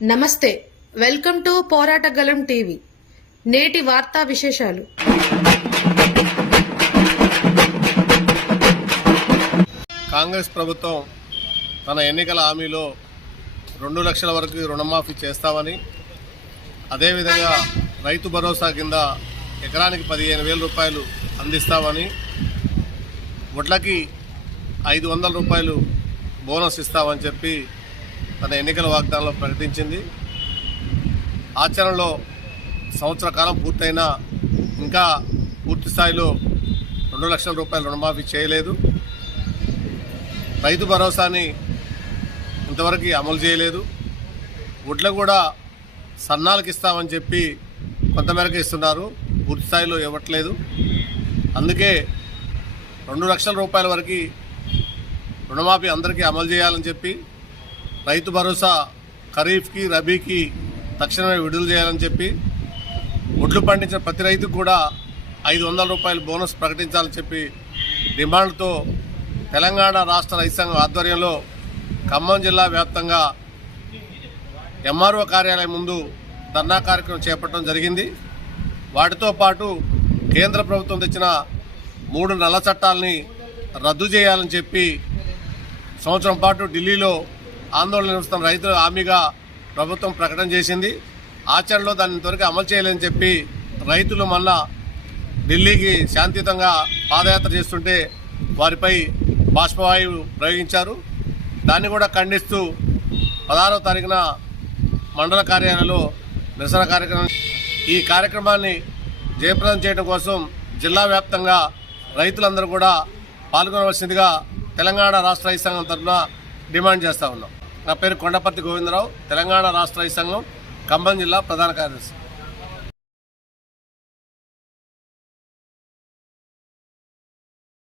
నమస్తే welcome to పోరాటగలం TV. నేటి వార్తా విశేషాలు. కాంగ్రెస్ ప్రభుత్వం తన ఎన్నికల హామీలో రెండు లక్షల వరకు రుణమాఫీ చేస్తామని అదేవిధంగా రైతు భరోసా కింద ఎకరానికి పదిహేను వేల రూపాయలు అందిస్తామని వడ్లకి ఐదు వందల రూపాయలు బోనస్ ఇస్తామని చెప్పి తన ఎన్నికల వాగ్దానంలో ప్రకటించింది. ఆచరణలో సంవత్సర కాలం పూర్తయినా ఇంకా పూర్తి స్థాయిలో రెండు లక్షల రూపాయలు రుణమాఫీ చేయలేదు. రైతు భరోసాని ఇంతవరకు అమలు చేయలేదు. వడ్లు కూడా సన్నాలకు ఇస్తామని చెప్పి కొంతమేరకు ఇస్తున్నారు. పూర్తి స్థాయిలో ఇవ్వట్లేదు. అందుకే రెండు లక్షల రూపాయల వరకు రుణమాఫీ అందరికీ అమలు చేయాలని చెప్పి రైతు భరోసా ఖరీఫ్కి రబీకి తక్షణమే విడుదల చేయాలని చెప్పి ఒడ్లు పండించిన ప్రతి రైతుకు కూడా ఐదు వందల రూపాయల బోనస్ ప్రకటించాలని చెప్పి డిమాండ్తో తెలంగాణ రాష్ట్ర రైతు సంఘం ఆధ్వర్యంలో ఖమ్మం జిల్లా వ్యాప్తంగా ఎంఆర్ఓ కార్యాలయం ముందు ధర్నా కార్యక్రమం చేపట్టడం జరిగింది. వాటితో పాటు కేంద్ర ప్రభుత్వం తెచ్చిన మూడు నల్ల చట్టాలని రద్దు చేయాలని చెప్పి సంవత్సరం పాటు ఢిల్లీలో ఆందోళన నిర్వహిస్తున్న రైతుల హామీగా ప్రభుత్వం ప్రకటన చేసింది. ఆచరణలో దాన్ని ఇంతవరకు అమలు చేయలేదని చెప్పి రైతులు మళ్ళా ఢిల్లీకి శాంతియుతంగా పాదయాత్ర చేస్తుంటే వారిపై బాష్పవాయువు ప్రయోగించారు. దాన్ని కూడా ఖండిస్తూ పదహారవ తారీఖున మండల కార్యాలయంలో నిరసన కార్యక్రమం ఈ కార్యక్రమాన్ని జయప్రదం చేయడం కోసం జిల్లా వ్యాప్తంగా రైతులందరూ కూడా పాల్గొనవలసిందిగా తెలంగాణ రాష్ట్ర రైతు సంఘం తరఫున డిమాండ్ చేస్తా ఉన్నాం. నా పేరు కొండపర్తి గోవిందరావు తెలంగాణ రాష్ట్ర రైతు సంఘం ఖమ్మం జిల్లా ప్రధాన కార్యదర్శి.